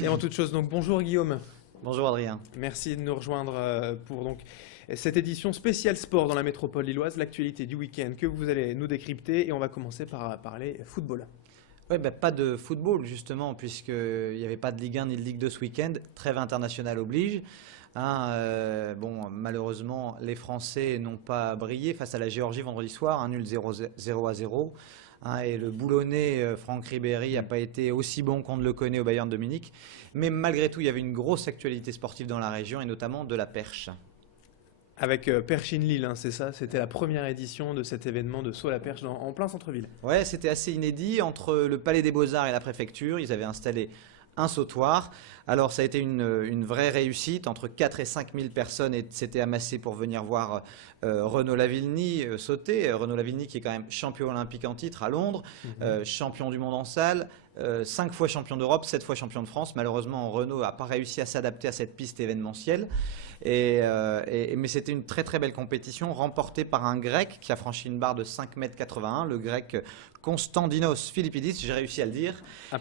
Et en toute chose, donc bonjour Guillaume. Bonjour Adrien. Merci de nous rejoindre pour donc cette édition spéciale sport dans la métropole lilloise, l'actualité du week-end que vous allez nous décrypter et on va commencer par parler football. Ouais, pas de football justement, puisqu'il n'y avait pas de Ligue 1 ni de Ligue 2 ce week-end. Trêve internationale oblige. Malheureusement, les Français n'ont pas brillé face à la Géorgie vendredi soir, un nul 0-0. Et le boulonnais Franck Ribéry n'a pas été aussi bon qu'on ne le connaît au Bayern de Munich. Mais malgré tout, il y avait une grosse actualité sportive dans la région et notamment de la perche. Avec Perchine Lille, c'est ça, c'était la première édition de cet événement de saut à la perche en plein centre-ville. Ouais, c'était assez inédit. Entre le Palais des Beaux-Arts et la préfecture, ils avaient installé un sautoir. Alors ça a été une vraie réussite, entre 4 et 5 000 personnes s'étaient amassées pour venir voir Renaud Lavillenie sauter. Renaud Lavillenie qui est quand même champion olympique en titre à Londres, champion du monde en salle, 5 fois champion d'Europe, 7 fois champion de France. Malheureusement, Renaud n'a pas réussi à s'adapter à cette piste événementielle. Mais c'était une très très belle compétition remportée par un Grec qui a franchi une barre de 5,81 m, le Grec Konstantinos Philippidis, j'ai réussi à le dire.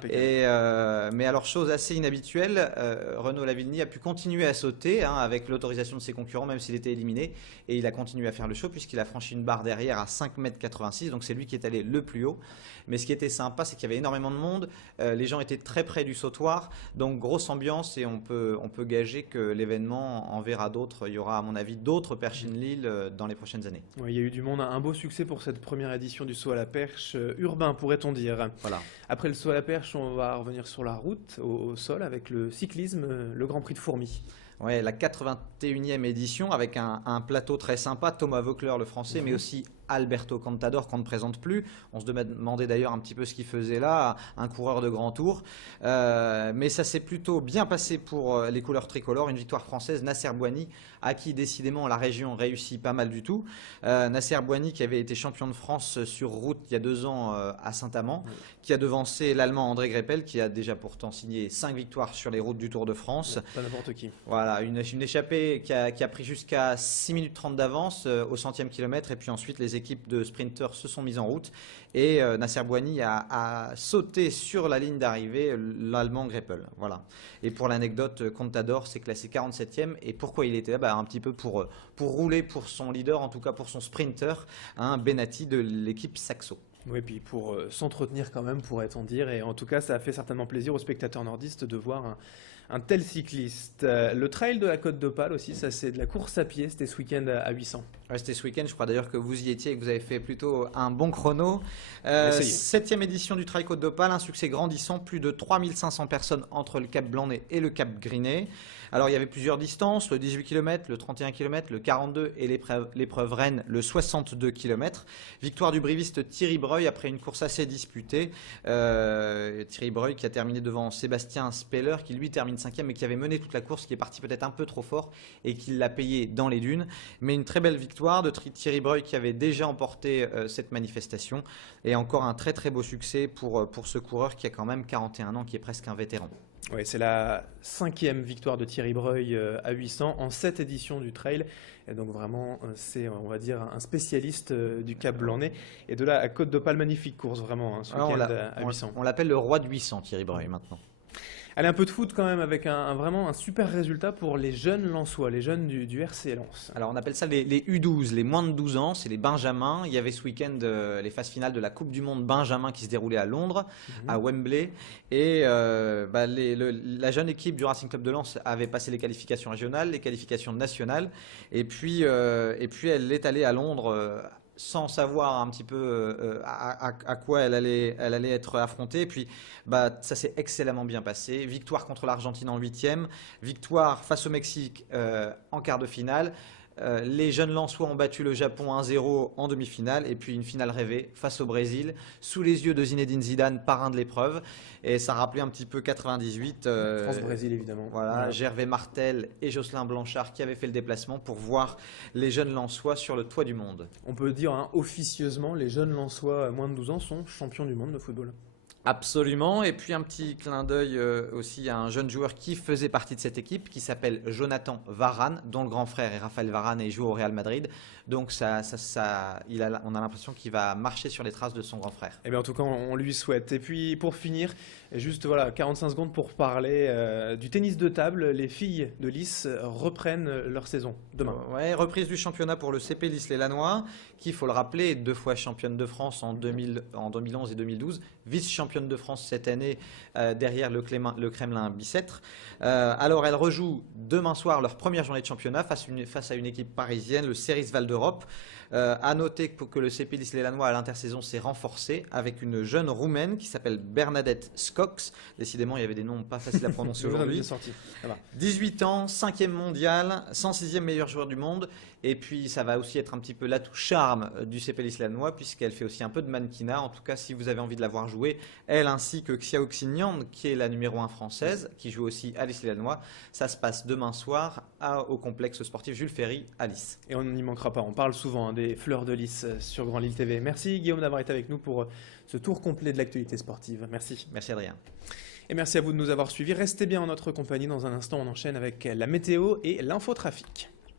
Mais alors, chose assez inhabituelle, Renaud Lavillenie a pu continuer à sauter avec l'autorisation de ses concurrents, même s'il était éliminé. Et il a continué à faire le show puisqu'il a franchi une barre derrière à 5,86 m. Donc c'est lui qui est allé le plus haut. Mais ce qui était sympa, c'est qu'il y avait énormément de monde. Les gens étaient très près du sautoir. Donc grosse ambiance et on peut gager que l'événement en verra d'autres. Il y aura à mon avis d'autres Perchine Lille dans les prochaines années. Ouais, il y a eu du monde, un beau succès pour cette première édition du saut à la perche urbain, pourrait-on dire. Voilà. Après le saut à la perche, on va revenir sur la route, au sol, avec le cyclisme, le Grand Prix de Fourmies. Ouais, la 81e édition avec un plateau très sympa, Thomas Voeckler le français, mais aussi Alberto Contador qu'on ne présente plus. On se demandait d'ailleurs un petit peu ce qu'il faisait là, un coureur de grand tour. Mais ça s'est plutôt bien passé pour les couleurs tricolores. Une victoire française, Nasser Boigny, à qui décidément la région réussit pas mal du tout. Nasser Boigny qui avait été champion de France sur route il y a 2 ans à Saint-Amand, qui a devancé l'Allemand André Greppel, qui a déjà pourtant signé 5 victoires sur les routes du Tour de France. Pas n'importe qui. Voilà, une échappée qui a pris jusqu'à 6 minutes 30 d'avance au 100e kilomètre, et puis ensuite les équipes de sprinteurs se sont mises en route et Nasser Boigny a sauté sur la ligne d'arrivée l'Allemand Greppel. Voilà. Et pour l'anecdote, Contador s'est classé 47e. Et pourquoi il était là? Un petit peu pour rouler pour son leader, en tout cas pour son sprinter, Benatti de l'équipe Saxo. Oui, puis pour s'entretenir quand même, pourrait-on dire. Et en tout cas, ça a fait certainement plaisir aux spectateurs nordistes de voir un tel cycliste. Le trail de la Côte d'Opale aussi, ça c'est de la course à pied, c'était ce week-end à 800. Ouais, c'était ce week-end, je crois d'ailleurs que vous y étiez et que vous avez fait plutôt un bon chrono. 7e édition du Trail Côte d'Opale, un succès grandissant, plus de 3500 personnes entre le Cap Blanc-Nez et le Cap Grinet. Alors il y avait plusieurs distances, le 18 km, le 31 km, le 42 et l'épreuve Rennes, le 62 km. Victoire du briviste Thierry Breuil après une course assez disputée. Thierry Breuil qui a terminé devant Sébastien Speller, qui lui termine 5e mais qui avait mené toute la course, qui est parti peut-être un peu trop fort et qui l'a payé dans les dunes. Mais une très belle victoire de Thierry Breuil qui avait déjà emporté cette manifestation, et encore un très très beau succès pour ce coureur qui a quand même 41 ans, qui est presque un vétéran. Oui, c'est la 5e victoire de Thierry Breuil à 800 en 7 éditions du trail. Et donc vraiment, c'est, on va dire, un spécialiste du Cap Blanc-Nez. Et de là à Côte d'Opale, magnifique course vraiment, ce week-end à 800. On l'appelle le roi de 800, Thierry Breuil maintenant. Allez, un peu de foot quand même, avec vraiment un super résultat pour les jeunes Lensois, les jeunes du RC Lens. Alors on appelle ça les U12, les moins de 12 ans, c'est les Benjamins. Il y avait ce week-end les phases finales de la Coupe du Monde Benjamin qui se déroulait à Londres, à Wembley. Et la jeune équipe du Racing Club de Lens avait passé les qualifications régionales, les qualifications nationales. Et puis elle est allée à Londres sans savoir un petit peu à quoi elle allait être affrontée. Et puis ça s'est excellemment bien passé. Victoire contre l'Argentine en 8e, victoire face au Mexique en quart de finale. Les jeunes Lensois ont battu le Japon 1-0 en demi-finale, et puis une finale rêvée face au Brésil, sous les yeux de Zinedine Zidane, parrain de l'épreuve. Et ça rappelait un petit peu 98. France-Brésil évidemment. Voilà, Gervais Martel et Jocelyn Blanchard qui avaient fait le déplacement pour voir les jeunes Lensois sur le toit du monde. On peut dire officieusement, les jeunes Lensois moins de 12 ans sont champions du monde de football. Absolument, et puis un petit clin d'œil aussi à un jeune joueur qui faisait partie de cette équipe, qui s'appelle Jonathan Varane, dont le grand frère est Raphaël Varane et joue au Real Madrid. Donc on a l'impression qu'il va marcher sur les traces de son grand frère. Eh bien, en tout cas, on lui souhaite. Et puis pour finir, Et juste voilà, 45 secondes pour parler du tennis de table. Les filles de Lys reprennent leur saison demain. Ouais, reprise du championnat pour le CP Lys les Lannoy, qui, il faut le rappeler, est 2 fois championne de France en 2011 et 2012, vice-championne de France cette année derrière le Kremlin Bicêtre. Alors, elles rejouent demain soir leur première journée de championnat face à une équipe parisienne, le Cerisval Val d'Europe. À noter que le CP Lys les Lannoy à l'intersaison s'est renforcé avec une jeune roumaine qui s'appelle Bernadette Skox. Décidément, il y avait des noms pas faciles à prononcer aujourd'hui. 18 ans, 5e mondial, 106e meilleur joueur du monde. Et puis, ça va aussi être un petit peu l'atout charme du CP Lys les Lannoy puisqu'elle fait aussi un peu de mannequinat. En tout cas, si vous avez envie de la voir jouer, elle ainsi que Xiao Xinyan, qui est la numéro 1 française, qui joue aussi à Lys les Lannoy. Ça se passe demain soir au complexe sportif Jules Ferry à Lys. Et on n'y manquera pas, on parle souvent des fleurs de Lys sur Grand Lille TV. Merci Guillaume d'avoir été avec nous pour ce tour complet de l'actualité sportive. Merci. Merci Adrien. Et merci à vous de nous avoir suivis. Restez bien en notre compagnie. Dans un instant, on enchaîne avec la météo et l'infotrafic.